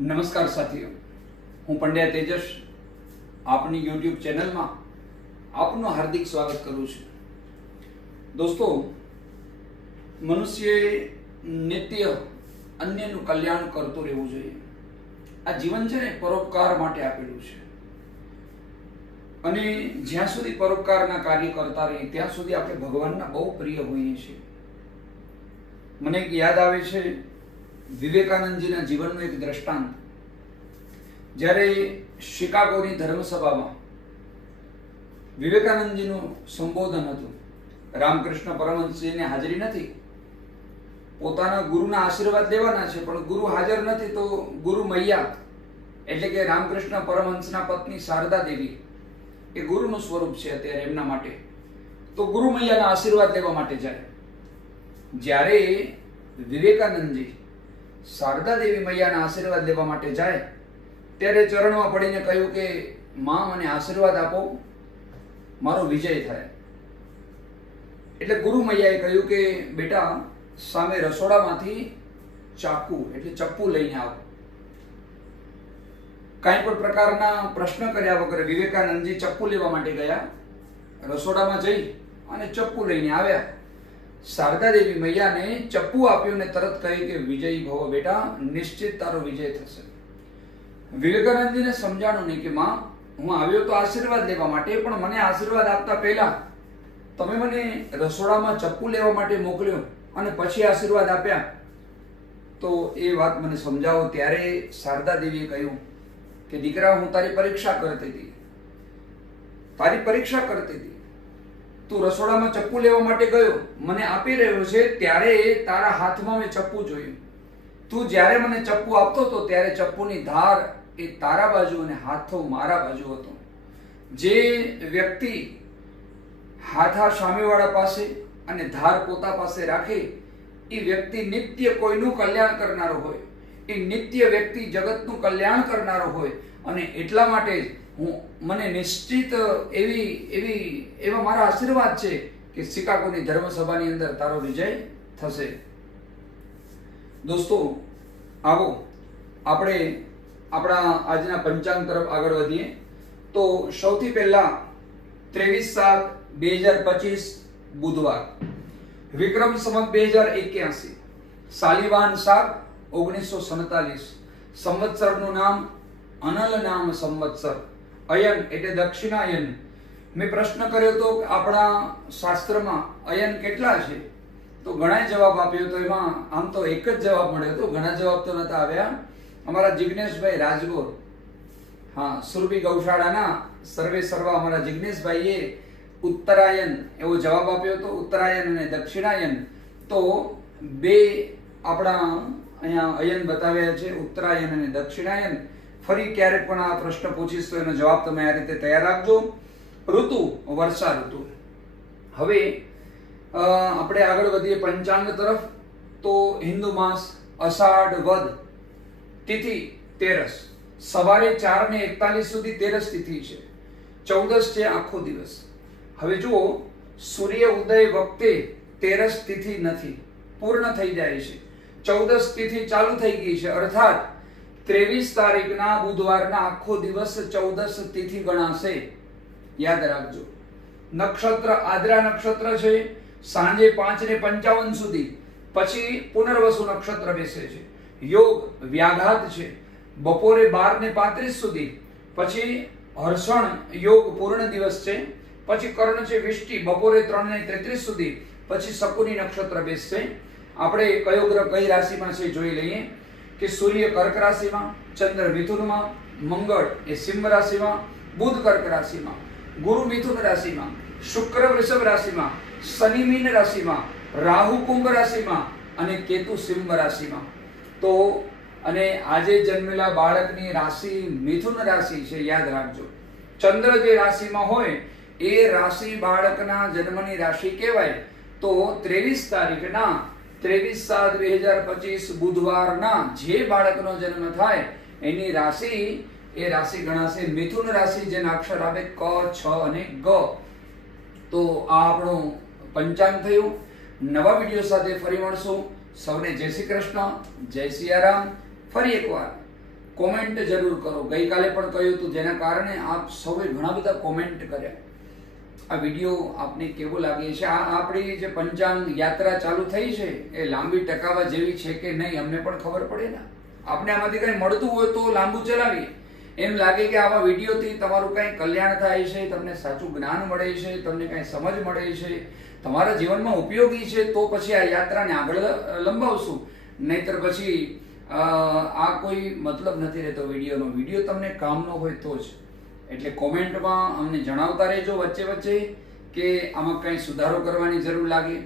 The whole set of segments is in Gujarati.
નમસ્કાર સાથીઓ, હું પંડ્યા તેજસ આપની યુટ્યુબ ચેનલમાં આપનું હાર્દિક સ્વાગત કરું છું. દોસ્તો, મનુષ્યએ નિત્ય અન્યનું કલ્યાણ કરતું રહેવું જોઈએ. આ જીવન છે ને પરોપકાર માટે આપેલું છે, અને જ્યાં સુધી પરોપકારના કાર્ય કરતા રહીએ ત્યાં સુધી આપણે ભગવાનના બહુ પ્રિય હોઈએ છીએ. મને એક યાદ આવે છે વિવેકાનંદજીના જીવનનું એક દ્રષ્ટાંત. જ્યારે શિકાગોની ધર્મસભામાં વિવેકાનંદજીનું સંબોધન હતું, રામકૃષ્ણ પરમહંસજીને હાજરી નથી, પોતાના ગુરુના આશીર્વાદ લેવાના છે પણ ગુરુ હાજર નથી, તો ગુરુ મૈયા એટલે કે રામકૃષ્ણ પરમહંસના પત્ની શારદા દેવી એ ગુરુનું સ્વરૂપ છે અત્યારે એમના માટે, તો ગુરુ મૈયાના આશીર્વાદ લેવા માટે જાય. જ્યારે વિવેકાનંદજી શારદા દેવી મૈયાના આશીર્વાદ લેવા માટે જાય ત્યારે ચરણમાં પડીને કહ્યું કે માં, મને આશીર્વાદ આપો, મારો વિજય થાય. એટલે ગુરુ મૈયાએ કહ્યું કે બેટા, સામે રસોડામાંથી ચાકુ એટલે ચપ્પુ લઈને આવો. કાંઈ પણ પ્રકારના પ્રશ્ન કર્યા વગર વિવેકાનંદજી ચપ્પુ લેવા માટે ગયા, રસોડામાં જઈ અને ચપ્પુ લઈને આવ્યા. શારદા દેવી મૈયાને ચપ્પુ આપ્યું ને તરત કહી કે વિજયી ભવ બેટા, નિશ્ચિત તારો વિજય થશે. વિવેકાનંદજીને સમજાણું નહીં કે માં, હું આવ્યો તો આશીર્વાદ લેવા માટે, પણ મને આશીર્વાદ આપતા પહેલા તમે મને રસોડામાં ચપ્પુ લેવા માટે મોકલ્યો અને પછી આશીર્વાદ આપ્યા, તો એ વાત મને સમજાવો. ત્યારે શારદા દેવીએ કહ્યું કે દીકરા, હું તારી પરીક્ષા કરતી હતી, તારી પરીક્ષા કરતી હતી. તું રસોડામાં ચપ્પુ લેવા માટે ગયો, મને આપી રહ્યો છે, ત્યારે તારા હાથમાં મેં ચપ્પુ જોયું. તું જ્યારે મને ચપ્પુ આપતો હતો ત્યારે ચપ્પુની ધાર એ તારા બાજુ અને હાથો મારા બાજુ હતો. જે વ્યક્તિ હાથા સામેવાળા પાસે અને ધાર પોતા પાસે રાખે એ વ્યક્તિ નિત્ય કોઈનું કલ્યાણ કરનારો હોય, એ નિત્ય વ્યક્તિ જગતનું કલ્યાણ કરનારો હોય. અને એટલા માટે જ મને નિશ્ચિત એવા મારા આશીર્વાદ છે કે શિકાગોની ધર્મસભાની અંદર તારો વિજય થશે. દોસ્તો, આવો આપણે આપણા આજના પંચાંગ તરફ આગળ વધીએ. તો સૌથી પહેલા 23/7/2025 બુધવાર, વિક્રમ સંવત 2081, સાલિવાન સાલ 1947, સંવત્સરનું નામ અનલ નામ સંવત્સર, અયન એટલે દક્ષિણાયન. મેં પ્રશ્ન કર્યો તો આપણા શાસ્ત્રમાં અયન કેટલા છે, તો ઘણા જવાબ આપ્યો. તો એમાં આમ તો એક જ જવાબ મળ્યો હતો, ઘણા જવાબ તો નતા આવ્યા. અમારા જિગ્નેશભાઈ રાજગોર, હા, સુરભી ગૌશાળાના સર્વે સર્વા અમારા જિગ્નેશભાઈએ ઉત્તરાયણ એવો જવાબ આપ્યો હતો, ઉત્તરાયણ અને દક્ષિણાયન. તો બે આપણા અહીંયા અયન બતાવ્યા છે, ઉત્તરાયણ અને દક્ષિણાયન. ફરી ક્યારેક પણ આ પ્રશ્ન પૂછીશ તો એનો જવાબ તમે આ રીતે તૈયાર રાખજો. ઋતુ વર્ષા ઋતુ. હવે આપણે આગળ વધીએ પંચાંગ તરફ. તો હિન્દુ માસ અષાઢ વદ, તિથિ તેરસ, સવારે 4:41 સુધી તેરસ તિથિ છે, 14 છે આખો દિવસ. હવે જુઓ, સૂર્ય ઉદય વખતે તેરસ તિથિ નથી, પૂર્ણ થઈ જાય છે, 14 તિથિ ચાલુ થઈ ગઈ છે, અર્થાત 23 તારીખના બુધવારના આખો દિવસ 14 તિથિ ગણાશે. યાદ રાખજો. નક્ષત્ર આદ્રા નક્ષત્ર છે, સાંજે 5:55 સુધી, પછી પુનર્વસુ નક્ષત્ર બેસે છે. યોગ વ્યાઘાત છે, બપોરે 12:35 સુધી, પછી હર્ષણ યોગ પૂર્ણ દિવસ છે, પછી કર્ણ છે વિષ્ટિ બપોરે 3:33 સુધી, પછી શકુની નક્ષત્ર બેસશે. આપણે કયો ગ્રહ કઈ રાશિમાં છે જોઈ લઈએ. કે સૂર્ય કર્ક રાશિમાં, ચંદ્ર મિથુનમાં, મંગળ એ સિંહ રાશિમાં, બુધ કર્ક રાશિમાં, ગુરુ મિથુન રાશિમાં, શુક્ર વૃષભ રાશિમાં, શનિ મીન રાશિમાં, રાહુ કુંભ રાશિમાં અને કેતુ સિંહ રાશિમાં. તો અને આજે જન્મેલા બાળકની રાશિ મિથુન રાશિ છે, યાદ રાખજો. ચંદ્ર જે રાશિમાં હોય એ રાશિ બાળકના જન્મની રાશિ કહેવાય. તો 23 તારીખના 23/7/2025 બુધવારના જે બાળકનો જન્મ થાય એની રાશિ એ રાશિ ગણાશે મિથુન રાશિ, જેના અક્ષર આવે ક, છ અને ગ. તો આ આપણું પંચાંગ થયું. નવા વિડીયો સાથે ફરી મળશું. સૌને જય શ્રી કૃષ્ણ, જય સિયારામ. ફરી એકવાર કોમેન્ટ જરૂર કરો. ગઈકાલે પણ કહ્યું હતું, જેના કારણે આપ સૌએ ઘણા બધા કોમેન્ટ કર્યા. આ વિડીયો આપને કેવો લાગે છે? આ આપણી જે પંચાંગ યાત્રા ચાલુ થઈ છે એ લાંબી ટકાવવા જેવી છે કે નહીં, અમને પણ ખબર પડે ને. આપણે આમાંથી કંઈ મળતું હોય તો લાંબુ ચલાવીએ. એમ લાગે કે આવા વિડીયોથી તમારું કંઈ કલ્યાણ થાય છે, તમને સાચું જ્ઞાન મળે છે, તમને કંઈ સમજ મળે છે, તમારા જીવનમાં ઉપયોગી છે, તો પછી આ યાત્રાને આગળ લંબાવશું. નહીતર પછી આ કોઈ મતલબ નથી રહેતો વિડીયોનો. વિડીયો તમને કામનો હોય તો જ. એટલે કોમેન્ટમાં અમને જણાવતા રહેજો વચ્ચે વચ્ચે કે આમાં કંઈ સુધારો કરવાની જરૂર લાગે,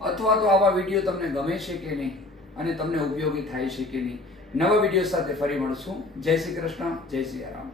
અથવા તો આવા વિડીયો તમને ગમે છે કે નહીં અને તમને ઉપયોગી થાય છે કે નહીં. નવા વિડીયો સાથે ફરી મળશું. જય શ્રી કૃષ્ણ, જય શ્રી રામ.